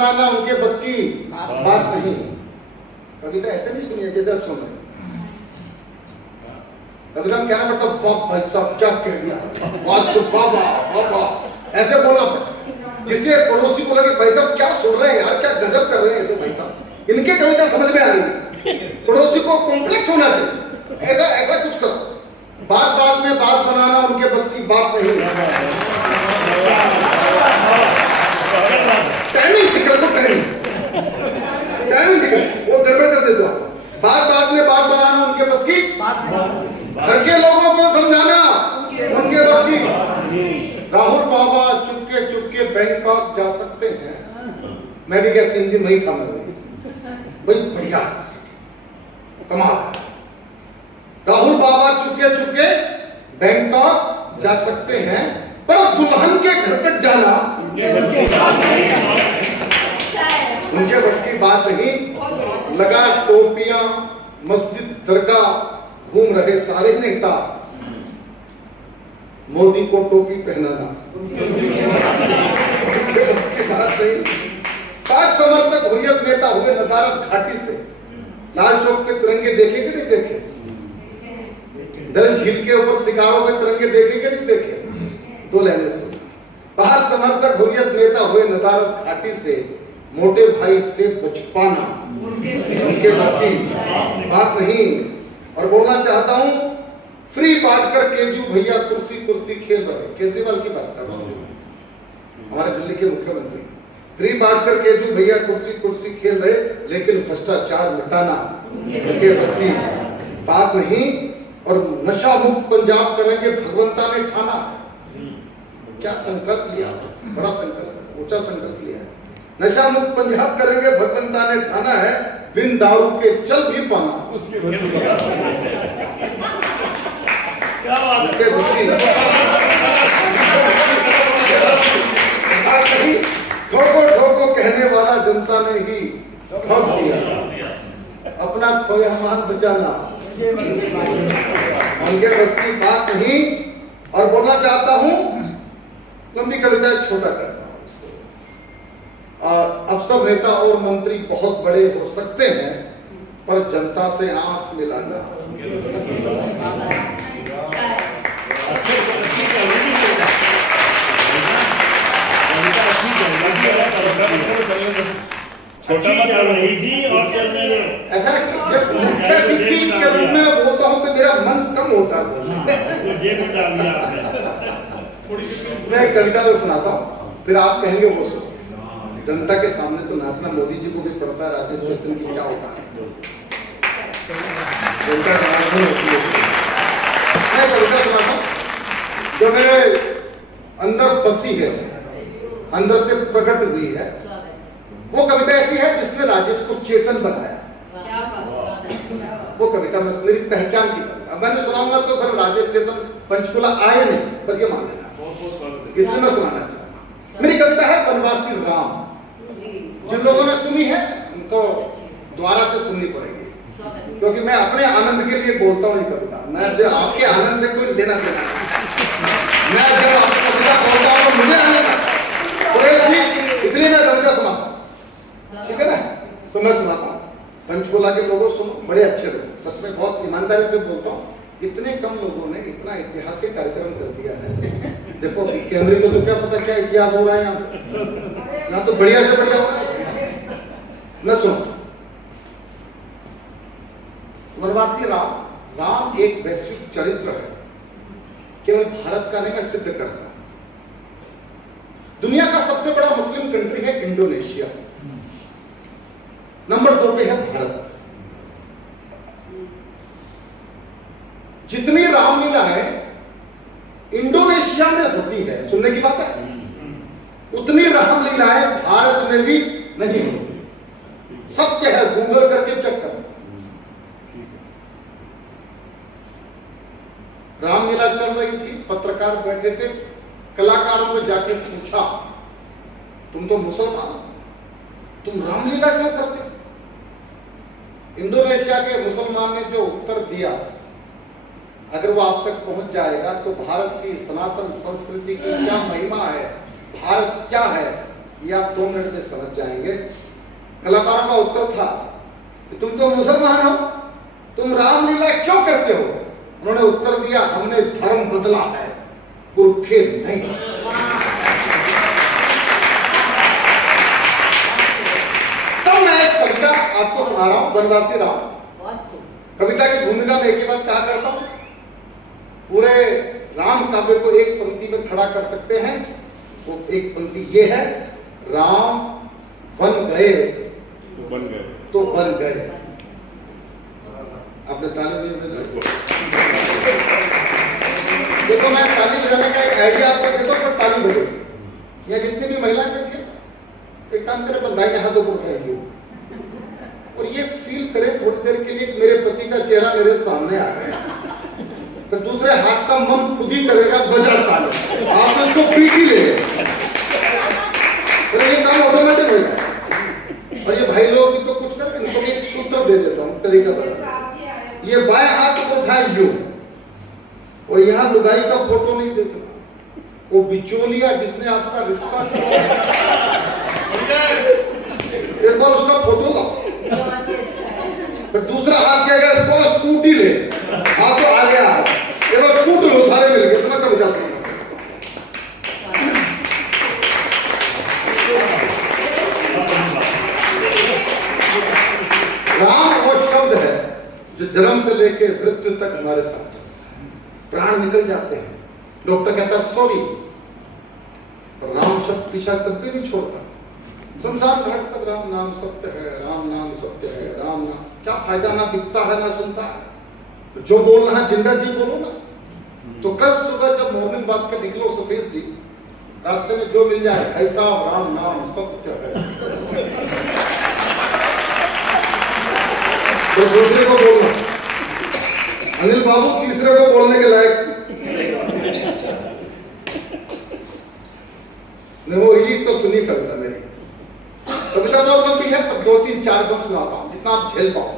बनाना उनके बस की बात नहीं। कविता ऐसे नहीं सुनिए जैसे आप सुन रहे हैं। कविता में कहना पड़ता वाह भाई साहब क्या कह दिया, बात तो बाबा बाबा ऐसे बोलना पड़ता, जिससे पड़ोसी को लगे भाई साहब क्या सुन रहे हैं यार, क्या गजब कर रहे हैं तो भाई साहब इनके कविता समझ में आ रही है। पड़ोसी को कॉम्प्लेक्स होना चाहिए, ऐसा ऐसा कुछ करो। बात बात में बात बनाना उनके बस की बात नहीं। टाइमिंग ठीक रखो, टाइमिंग ठीक रखो, वो गड़बड़ कर देते हो। बात बात में बात बनाना उनके बस की बात, घर के लोगों को समझाना उनके बस की। राहुल बाबा चुपके चुपके बैंकॉक जा सकते हैं। मैं भी क्या 3 दिन वही था, मैं भाई बढ़िया कमाल। राहुल बाबा चुपके चुपके बैंकॉक जा सकते हैं, पर दुल्हन के घर तक जाना उनके बस की बात नहीं। लगा टोपियां मस्जिद दरगाह घूम रहे सारे नेता, मोदी को टोपी पहनाना उसकी बात नहीं। 5 समर्थक हुर्रियत नेता हुए नदारद घाटी से, लाल चौक पे तिरंगे देखे कि नहीं देखे, दल झील के ऊपर शिकारों पे तिरंगे देखे कि नहीं देखे। 2 लाइनें सुन। 5 समर्थक हुर्रियत नेता हुए नदारद घाटी से, मोटे भाई से बचपाना उनके बस की बात नहीं। और बोलना चाहता हूं, फ्री बांटकर केजू भैया कुर्सी कुर्सी खेल रहे। केजरीवाल की बात कर रहा हूं, हमारे दिल्ली के मुख्यमंत्री। फ्री बांटकर केजू भैया कुर्सी कुर्सी खेल रहे, लेकिन भ्रष्टाचार मिटाना उनके बस की बात नहीं। और नशा मुक्त पंजाब करेंगे भगवंता ने ठाना। क्या संकल्प लिया, बड़ा संकल्प, ऊंचा संकल्प लिया है। नशा मुक्त पंजाब करेंगे भगवंता ने ठाना है, बिन दारू के चल भी पाना उसके ठोको ठोको कहने वाला जनता ने ही ठोक दिया, अपना खोया मान बचाना उनके बस की बात नहीं। और बोलना चाहता हूं, लंबी कविता छोटा करता हूं इसको। अफसर नेता और मंत्री बहुत बड़े हो सकते हैं, पर जनता से आंख मिलाना छोटा मत चल रही थी और चलने दो। ऐसा जब मुख्य अतिथि के रूप में बोलता हूं तो मेरा मन कम होता है। मैं एक कविता को सुनाता हूं, फिर आप कहेंगे वो सुनो। जनता के सामने तो नाचना मोदी जी को भी पड़ता है, राजेश चौधरी की क्या होगा। मैं कविता सुनाता हूं जो मेरे अंदर बसी है, अंदर से प्रकट हुई है। वो कविता ऐसी है जिसने राजेश को चेतन बनाया। वो कविता में मेरी पहचान की कविता, मैंने सुनाऊंगा तो फिर राजेश चेतन पंचकुला आए नहीं, बस ये मान लेना, इसलिए मैं सुनाना चाहूंगा। मेरी कविता है वनवासी राम। जिन लोगों ने सुनी है उनको दोबारा से सुननी पड़ेगी, क्योंकि मैं अपने आनंद के लिए बोलता हूँ ये कविता। मैं जो आपके आनंद से कोई लेना देना नहीं। मैं जब आपकी कविता बोलता हूँ तो मुझे आनंद, इसलिए मैं कविता सुनाता हूँ, ठीक है ना। तो मैं सुनाता हूँ। पंचकुला के लोगों सुनो, बड़े अच्छे लोग, सच में बहुत ईमानदारी से बोलता हूँ। इतने कम लोगों ने इतना ऐतिहासिक कार्यक्रम कर दिया है। देखो कैमरे को तो क्या पता क्या इतिहास हो रहा है यहाँ तो बढ़िया से बढ़िया हो रहा है। मैं सुनो, वनवासी राम। राम एक वैश्विक चरित्र है, केवल भारत का नहीं, मैं सिद्ध करता। दुनिया का सबसे बड़ा मुस्लिम कंट्री है इंडोनेशिया, नंबर 2 पे है भारत। जितनी रामलीला है इंडोनेशिया में होती है, सुनने की बात है, उतनी रामलीलाएं भारत में भी नहीं होती। सत्य है, गूगल करके चेक करो। रामलीला चल रही थी, पत्रकार बैठे थे, कलाकारों को जाके पूछा, तुम तो मुसलमान हो, तुम रामलीला क्यों करते? इंडोनेशिया के मुसलमान ने जो उत्तर दिया, अगर वो आप तक पहुंच जाएगा तो भारत की सनातन संस्कृति की क्या महिमा है, भारत क्या है, ये आप 2 मिनट में समझ जाएंगे। कलाकारों का उत्तर था कि तुम तो मुसलमान हो, तुम रामलीला क्यों करते हो? उन्होंने उत्तर दिया, हमने धर्म बदला है, पुरखे नहीं। तब मैं एक कविता आपको सुना रहा हूं, वनवासी राम। कविता की भूमिका में एक ही बात कहा करता हूं, पूरे राम काव्य को एक पंक्ति में खड़ा कर सकते हैं। वो एक पंक्ति ये है, राम वन गए तो बन गए। आपने ताली बजाई? देखो मैं ताली बजाने का एक आइडिया आपको देता हूं, ताली बजाओ। या जितनी भी महिलाएं बैठी हैं, एक काम करें, अपन दाहिने हाथों को उठाएंगे और ये फील करें थोड़ी देर के लिए कि मेरे पति का चेहरा मेरे सामने आ गया। तो दूसरे हाथ का मन खुद ही करेगा बजा ताली, आप इसको पीट ही ले, तो ये काम ऑटोमेटिक हो जाए। और ये भाई लोग भी तो कुछ करें, इनको एक सूत्र दे देता हूँ, तरीका बता। ये बाएं हाथ को उठाए यूं, और यहाँ लुगाई का फोटो नहीं देखना, वो बिचौलिया जिसने आपका रिश्ता किया, एक बार उसका फोटो लाओ। फिर दूसरा हाथ क्या गया, इसको कूट ही ले, हाथ तो आ गया, एक बार कूट लो सारे मिलके, तुम्हें कविता सुनो। राम वो शब्द है जो जन्म से लेके मृत्यु तक हमारे साथ है। प्राण निकल जाते हैं, डॉक्टर कहता है सॉरी, पर राम शब्द पीछा कभी नहीं छोड़ता। शमशान घाट तक राम नाम सत्य है, राम नाम सत्य है, राम नाम। क्या फायदा, ना दिखता है ना सुनता है, तो जो बोलना है जिंदा जी बोलो ना। तो कल सुबह जब मॉर्निंग वॉक के निकलो सतीश जी, रास्ते में जो मिल जाए, भाई साहब राम नाम सत्य है, तो दूसरे को बोलना, अनिल बाबू तीसरे को बोलने के लायक नहीं। वो ये तो सुनी कविता मेरी, कविता तो लंबी है, पर 2-3-4 गुण सुनाता हूं, जितना आप झेल पाओ।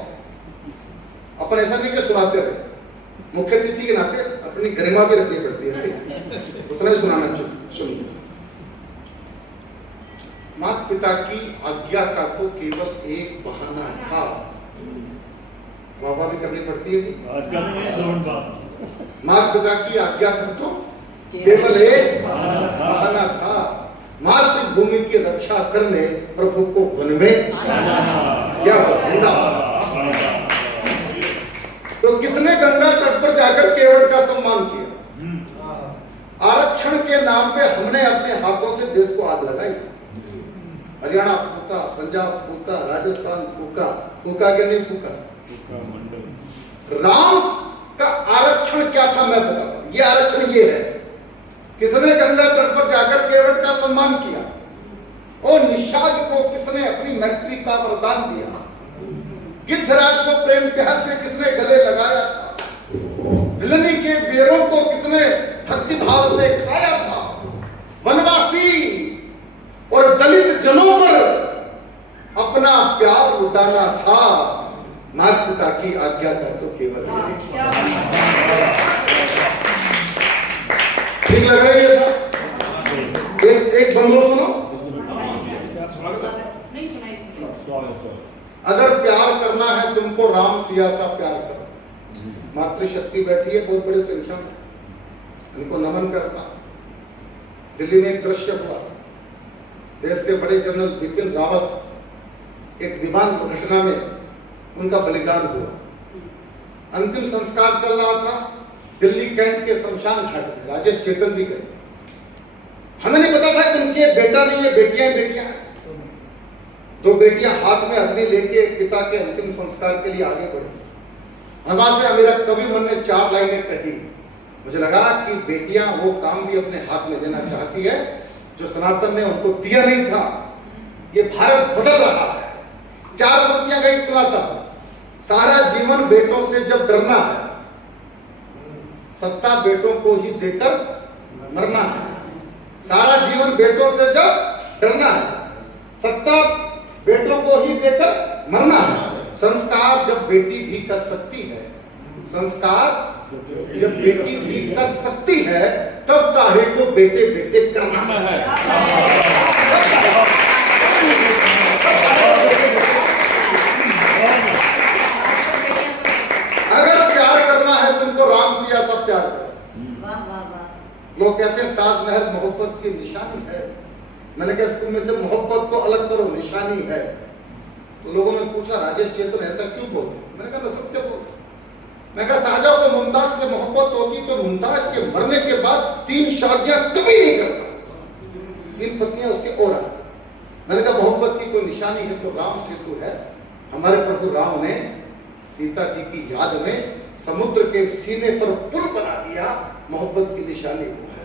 अपन ऐसा नहीं कि सुनाते रहे, मुख्य अतिथि के नाते अपनी गरिमा भी रखनी पड़ती है, उतना ही सुनाना सुनिए। माता पिता की आज्ञा का तो केवल एक बहाना था, वाह भी करनी पड़ती है जी। माता पिता की आज्ञा का तो केवल एक बहाना था, मातृभूमि की रक्षा करने प्रभु को वन में क्या बंदा। तो किसने गंगा तट पर जाकर केवट का सम्मान किया? आरक्षण के नाम पे हमने अपने हाथों से देश को आग लगाई। हरियाणा फूका, पंजाब फूका, राजस्थान फूका, फूका के नहीं फूका। राम का आरक्षण क्या था मैं बताता हूं। ये आरक्षण ये है, किसने गंगा तट पर जाकर केवट का सम्मान किया, और निषाद को किसने अपनी मैत्री का वरदान दिया, गिद्धराज को प्रेम प्यार से किसने गले लगाया था, भिलनी के बेरों को किसने भक्ति भाव से खाया था, वनवासी और दलित जनों पर अपना प्यार लुटाना था। माता पिता की आज्ञा का तो केवल ठीक लग रही है सर? एक बंदो सुनो, अगर प्यार करना है तुमको राम सिया सा प्यार करो। मातृशक्ति बैठी है बहुत बड़ी संख्या में, उनको नमन करता। दिल्ली में एक दृश्य हुआ, देश के बड़े जनरल बिपिन रावत एक विमान दुर्घटना में उनका बलिदान हुआ। अंतिम संस्कार चल रहा था दिल्ली कैंट के शमशान घाट में, राजेश चेतन भी गए। हमें नहीं पता था कि उनके बेटा नहीं है, बेटियां बेटियां हैं। 2 बेटियां हाथ में अग्नि लेके पिता के अंतिम संस्कार के लिए आगे बढ़ी। वहां से मेरा कवि मन ने 4 लाइनें कही। मुझे लगा कि बेटियां वो काम भी अपने हाथ में लेना चाहती है जो सनातन ने उनको दिया नहीं था। ये भारत बदल रहा है। 4 पंक्तियां गई सुनाता हूं। सारा जीवन बेटों से जब डरना है, सत्ता बेटों को ही देकर मरना है। सारा जीवन बेटों से जब डरना है, सत्ता बेटों को ही देकर मरना है। संस्कार जब बेटी भी कर सकती है, संस्कार जब बेटी भी कर सकती है, तब काहे को बेटे बेटे करना है। की निशानी है। मैंने कहा स्कूल में से मोहब्बत को अलग करो, निशानी है। तो लोगों ने पूछा राजेश चेतन ऐसा क्यों बोलते? मैंने कहा मैं सत्य बोलता। मैं कहा शाहजहां को मुमताज से मोहब्बत होती तो मुमताज के मरने के बाद 3 शादियां कभी नहीं करता, 3 पत्नियां उसके और आई। मैंने कहा मोहब्बत की कोई निशानी है तो राम सेतु है। हमारे प्रभु राम ने सीता जी की याद में समुद्र के सीने पर पुल बना दिया, मोहब्बत की निशानी वो है।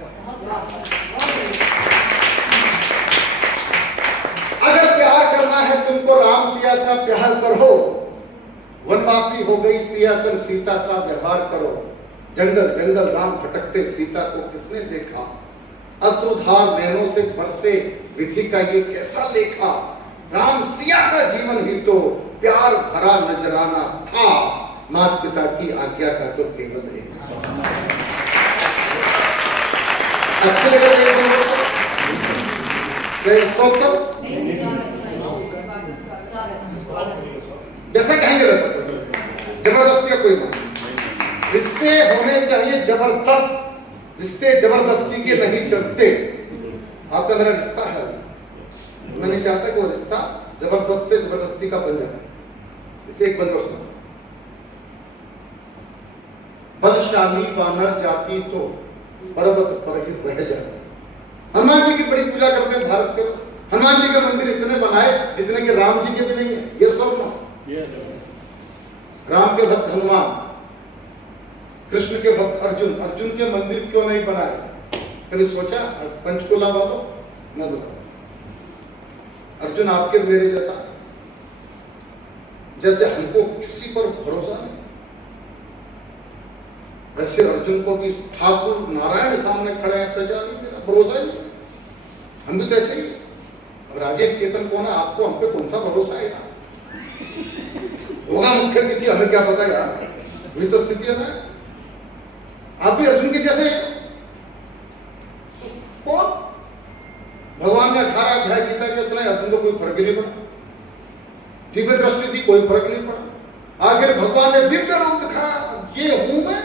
अगर प्यार करना है तुमको राम सिया सा प्यार करो, वनवासी हो गई पियासन सीता सा व्यवहार करो। जंगल जंगल राम भटकते सीता को किसने देखा, अश्रुधार नैनों से बरसे विधि का ये कैसा लेखा। राम सिया का जीवन ही तो प्यार भरा नजराना था, माता पिता की आज्ञा का तो केवल एक। अच्छे लगे जैसा कहेंगे वैसा जबरदस्ती का कोई बात। रिश्ते होने चाहिए जबरदस्त, रिश्ते जबरदस्ती के नहीं चलते। आपका मेरा रिश्ता है, मैं नहीं चाहता कि वो रिश्ता जबरदस्त से जबरदस्ती का बन जाए। इसे एक बंदर सुना, बलशाली वानर जाति तो पर्वत पर ही रह जाती। हनुमान जी की बड़ी पूजा करते हैं भारत के। हनुमान जी के मंदिर इतने बनाए जितने कि राम जी के भी नहीं है। ये सब राम के भक्त हनुमान, कृष्ण के भक्त अर्जुन, अर्जुन के मंदिर क्यों नहीं बनाए? कभी सोचा? पंचकुला वालों न बताओ। अर्जुन आपके मेरे जैसा, जैसे हमको किसी पर भरोसा नहीं, वैसे अर्जुन को भी ठाकुर नारायण सामने खड़े हैं, मेरा भरोसा ही। हम भी तो ऐसे ही। अब राजेश चेतन कौन है? आपको हम पे कौन सा भरोसा है? होगा मुख्य तिथि, हमें क्या पता यार, वही तो स्थिति है ना। आप भी अर्जुन के जैसे कौन? भगवान ने 18 अध्याय गीता के उतना अर्जुन को कोई फर्क नहीं पड़ा, दिव्य दृष्टि थी, कोई फर्क नहीं पड़ा। आखिर भगवान ने दिव्य रूप दिखाया, ये हूं मैं।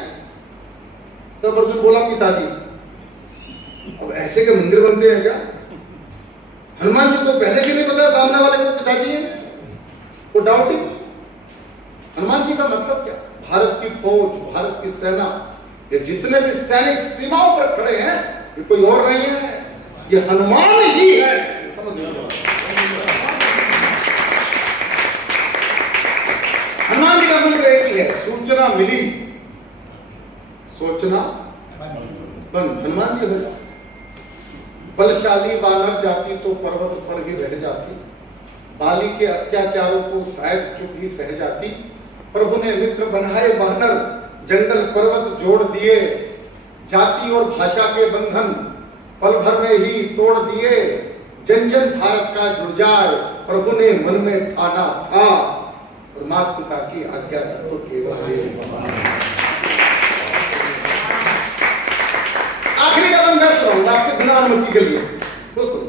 तब अर्जुन बोला पिताजी। अब ऐसे के मंदिर बनते हैं क्या? हनुमान जी को पहले भी नहीं पता सामने वाले को पिताजी है, वो डाउटिंग। हनुमान जी का मतलब क्या? भारत की फौज, भारत की सेना, ये जितने भी सैनिक सीमाओं पर खड़े हैं, ये कोई और नहीं है, ये हनुमान ही है। समझ लीजिए, हनुमान जी का मंत्र एक ही है, सूचना मिली सोचना बंद। हनुमान जी होगा। बलशाली वानर जाती तो पर्वत पर ही रह जाती, बाली के अत्याचारों को शायद चुप ही सह जाती। प्रभु ने मित्र बनाए वानर, जंगल पर्वत जोड़ दिए, जाति और भाषा के बंधन पल भर में ही तोड़ दिए। जन जन भारत का जुड़ जाए, प्रभु ने मन में ठाना था, और माता पिता की आज्ञा का तो केवल। आखिरी कदम मैं सुनाऊंगा आपके बिना अनुमति के लिए, दोस्तों।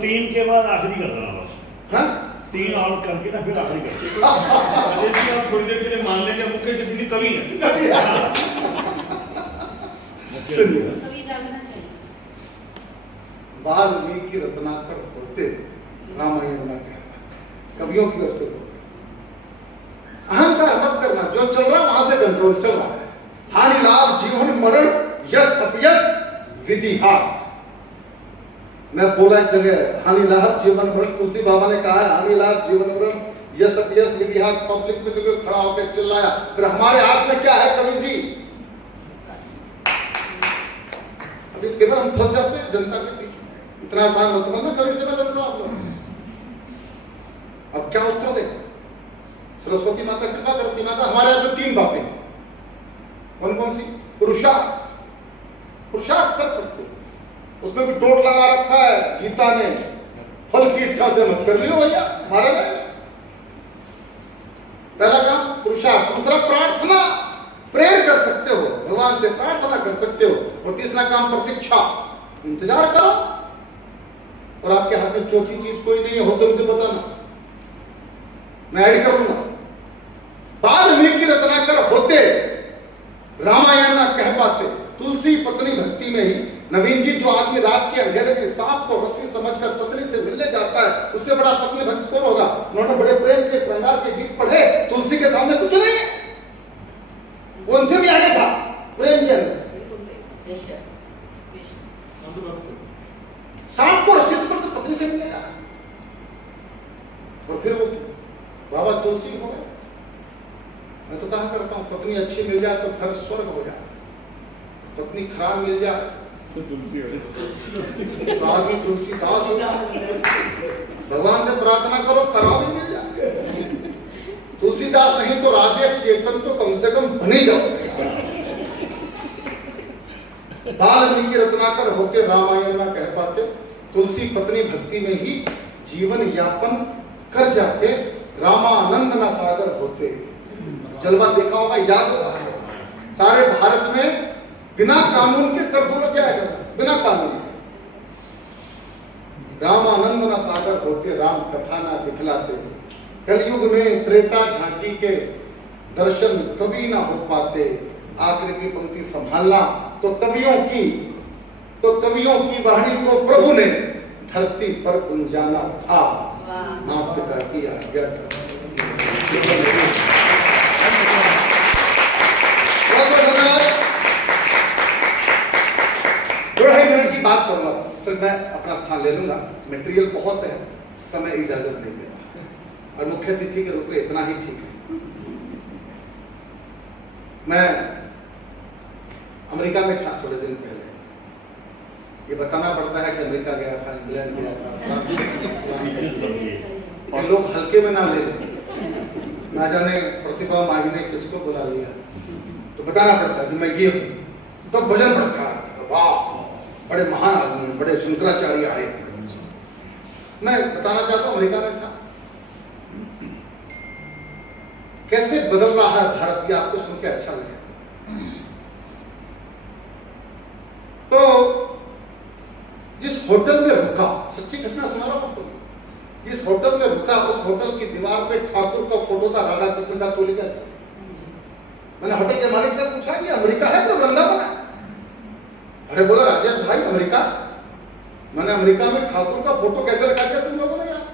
3 के बाद आखिरी कर देना बस। हाँ? 3 और करके ना फिर आखिरी कर। आप थोड़ी देर के लिए मान लेंगे मुख्य तिथि कवि है। वाल्मीकि रत्नाकर होते रामायण ना कहना, कवियों की ओर से बोलते। अहंकार मत करना, जो चल रहा वहां से कंट्रोल चल रहा है। हानि लाभ जीवन मरण, यश अपयश विधिहात। मैं बोला एक जगह, हानि लाभ जीवन मरण, तुलसी बाबा ने कहा है हानि लाभ जीवन मरण, यश अपयश विधिहात। पब्लिक में से कोई खड़ा होकर चिल्लाया, फिर हमारे हाथ में क्या है कवि जी? अभी केवल हम फंस जाते हैं जनता के बीच में। इतना आसान मत समझना कवि से मैं बोल रहा हूं आप लोग। अब क्या उत्तर दे? सरस्वती माता कृपा करती, माता हमारे हाथ में 3 बातें, कौन कौन सी? पुरुषार्थ, पुरुषार्थ कर सकते, उसमें भी टोट लगा रखा है गीता ने, फल की इच्छा से मत कर लियो भैया, मारा जाए। पहला काम पुरुषार्थ। दूसरा प्रार्थना, प्रेयर कर सकते हो, भगवान से प्रार्थना कर सकते हो। और तीसरा काम प्रतीक्षा, इंतजार करो। और आपके हाथ में चौथी चीज कोई नहीं है, हो तो मुझे बताना, मैं ऐड कर लूंगा। वाल्मीकि रत्नाकर होते, रामायण ना कह पाते, तुलसी पत्नी भक्ति में ही नवीन जी, जो आदमी रात के अंधेरे में सांप को रस्सी समझकर पत्नी से मिलने जाता है, उससे बड़ा पत्नी भक्त कौन होगा? उन्होंने बड़े प्रेम के श्रृंगार के गीत पढ़े, तुलसी के सामने कुछ नहीं है, वो उनसे भी आगे था प्रेम के अंदर। सांप को रस्सी से पकड़ पत्नी से मिलने जा रहा, और फिर वो बाबा तुलसी हो गए। मैं तो कहा करता हूँ, पत्नी अच्छी मिल जाए तो घर स्वर्ग हो जाए, पत्नी खराब मिल जाए तो तुलसी हो तो आदमी तुलसीदास हो जाए। भगवान से प्रार्थना करो खराब ही मिल जाए, तुलसीदास नहीं तो राजेश चेतन तो कम से कम बन ही जाओ। वाल्मीकि रत्नाकर होते रामायण ना कह पाते, तुलसी पत्नी भक्ति में ही जीवन यापन कर जाते, रामानंद ना सागर होते। जलवा देखा होगा, याद होगा, सारे भारत में बिना कानून के कर्फ्यू लग जाएगा, बिना कानून के। रामानंद ना सागर होते, राम कथा ना दिखलाते। कलयुग में त्रेता झांकी के दर्शन कभी ना हो पाते। आखिर की पंक्ति संभालना तो कवियों की वाणी को प्रभु ने धरती पर गुंजाना था, माँ पिता की आज्ञा था। मिनट की बात करूंगा बस, फिर मैं अपना स्थान ले लूंगा। मटेरियल बहुत है, समय इजाजत नहीं देता, और मुख्य अतिथि के रूप में इतना ही ठीक है। मैं अमेरिका में था थोड़े दिन पहले, ये बताना पड़ता है कि अमेरिका गया था, इंग्लैंड गया था, फ्रांस और लोग हल्के में ना ले लें, ना जाने प्रतिभा माही ने किसको बुला लिया, तो बताना पड़ता है कि मैं ये हूं, तो वजन बढ़ता है, वाह बड़े महान आदमी, बड़े शंकराचार्य आए। मैं बताना चाहता हूं अमेरिका में था, कैसे बदल रहा है भारत, ये आपको सुन के अच्छा लगे। तो जिस होटल में रुका, सच्ची घटना सुना रहा हूं आपको, जिस होटल में रुका उस होटल की दीवार पे ठाकुर का फोटो था, राधा कृष्ण का तोलिका था। मैंने होटल के मालिक से पूछा ये अमेरिका है तो वृंदावन है? अरे बोला राजेश भाई अमेरिका, मैंने अमेरिका में ठाकुर का फोटो कैसे रखा दिया तुम लोगों ने यार?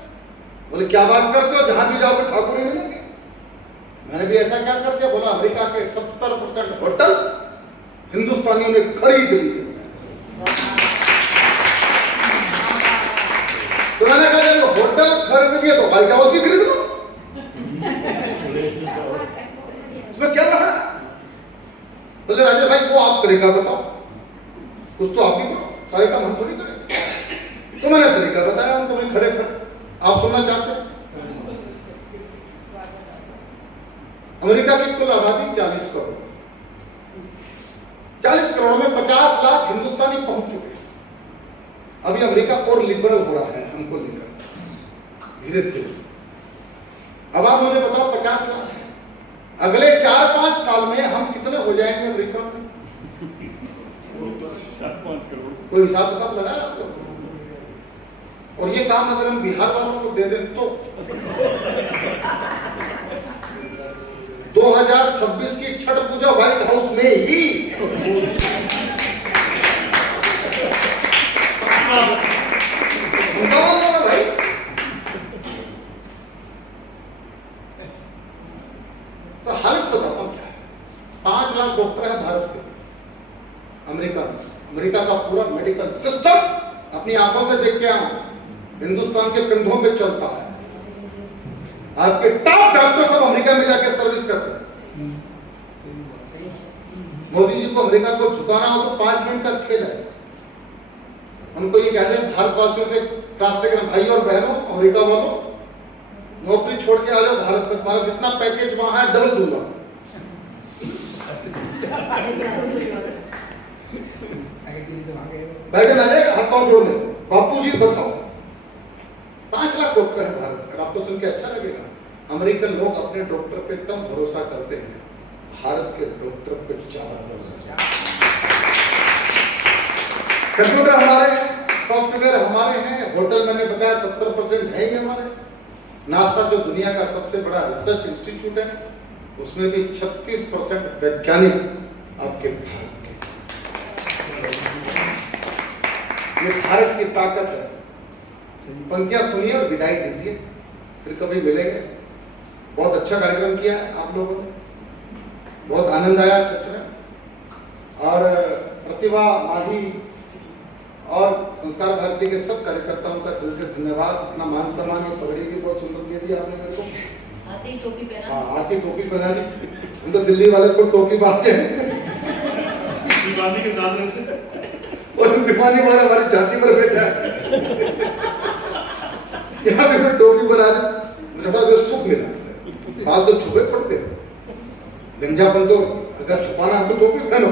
बोले क्या बात करते हो, जहां भी जाओगे ठाकुर ही मिलेंगे। मैंने भी ऐसा क्या कर दिया? बोला अमेरिका के 70% होटल हिंदुस्तानियों ने खरीद लिए। तो मैंने कहा जब होटल खरीद लिए तो व्हाइट हाउस भी खरीद लो, इसमें क्या रहा? बोले राजेश भाई वो आप तरीका बताओ, कुछ तो आप भी करो, सारे काम हम थोड़ी करें। तो मैंने तरीका बताया उनको, मैं खड़े खड़े, आप सुनना चाहते हैं? अमेरिका की कुल आबादी 40 करोड़, 40 करोड़ में 50 लाख हिंदुस्तानी पहुंच चुके हैं। अभी अमेरिका और लिबरल हो रहा है हमको लेकर धीरे धीरे। अब आप मुझे बताओ 50 लाख है, अगले 4-5 साल में हम कितने हो जाएंगे अमेरिका में? 4-5 करोड़। कोई हिसाब किताब लगाया आपको? और ये काम अगर हम बिहार वालों को दे दें तो 2026 की छठ पूजा व्हाइट हाउस में ही भाई। तो हालत बताता हूं क्या है। 5 लाख डॉक्टर है भारत के, अमेरिका में। अमेरिका का पूरा मेडिकल सिस्टम अपनी आंखों से देख के आऊं, हिंदुस्तान के कंधों पे चलता है। आपके टॉप डॉक्टर सब अमेरिका में जाके सर्विस करते हैं। मोदी जी को अमेरिका को झुकाना हो तो 5 मिनट का खेल है। उनको ये कहते हैं भारतवासियों से, रास्ते के भाई और बहनों, अमेरिका वालों, नौकरी छोड़ के आ जाओ भारत में, तुम्हारा जितना पैकेज वहां है डबल दूंगा। बाइडेन आ जाएगा, हाथ पांव जोड़ दे, बापू जी बचाओ। 5 लाख डॉक्टर है भारत का। आपको सुन के अच्छा लगेगा, अमेरिकन लोग अपने डॉक्टर पे कम भरोसा करते हैं, भारत के डॉक्टर पे ज्यादा भरोसा। कंप्यूटर हमारे हैं, सॉफ्टवेयर हमारे हैं, होटल मैंने बताया 70% है ही हमारे। नासा जो दुनिया का सबसे बड़ा रिसर्च इंस्टीट्यूट है, उसमें भी 36% वैज्ञानिक आपके भारत के। ये भारत की ताकत है। पंक्तियां सुनिए और विदाई दीजिए, फिर कभी मिलेंगे। बहुत अच्छा कार्यक्रम किया आप लोगों ने, बहुत आनंद आया सच में। और प्रतिभा माही और संस्कार भारती के सब कार्यकर्ताओं का दिल से धन्यवाद। इतना मान सम्मान और पगड़ी भी बहुत सुंदर दे दी आपने मेरे को। हाथी टोपी पहना। हाँ, हाथी टोपी पहना दी। हम तो दिल्ली वाले को टोपी बात है दीवानी के साथ रहते और दीवानी वाला हमारी छाती पर बैठा है। यहाँ पे मैं टोपी बना दी, मुझे बाद में सुख मिला। बाल तो छुपे थोड़ी देर, गंजापन तो अगर छुपाना है तो टोपी पहनो।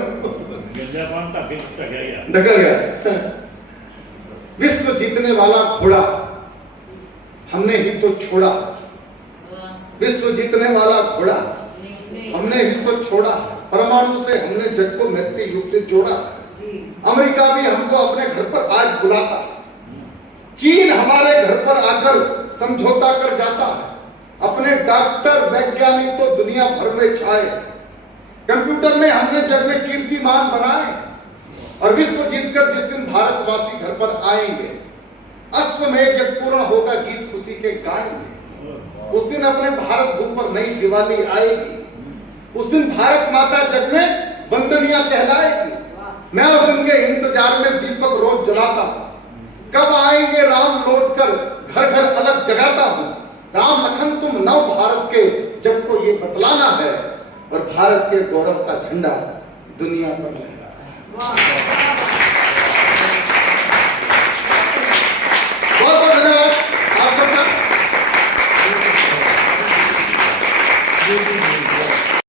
गंजापन ढक गया। निकल गया। विश्व जीतने वाला घोड़ा हमने ही तो छोड़ा, विश्व जीतने वाला घोड़ा हमने ही तो छोड़ा। परमाणु से हमने जग को मैत्री युग से जोड़ा। अमेरिका भी हमको अपने घर पर आज बुलाता, चीन हमारे घर पर आकर समझौता कर जाता है। अपने डॉक्टर वैज्ञानिक तो दुनिया भर में छाए, कंप्यूटर में हमने जग में कीर्तिमान बनाए। और विश्व जीतकर जिस दिन भारतवासी घर पर आएंगे, अश्वमेध यज्ञ पूर्ण होगा, गीत खुशी के गाएंगे। उस दिन अपने भारत भूमि पर नई दिवाली आएगी। उस दिन भारत माता जग में वंदनीय कहलाएगी। मैं उस दिन के इंतजार में दीपक रोज जलाता हूं। कब आएंगे राम लौटकर, घर घर अलग जगाता हूं। राम लखन तुम नव भारत के, जग को ये बतलाना है। और भारत के गौरव का झंडा दुनिया पर लहराना है। बहुत बहुत धन्यवाद आप सबका।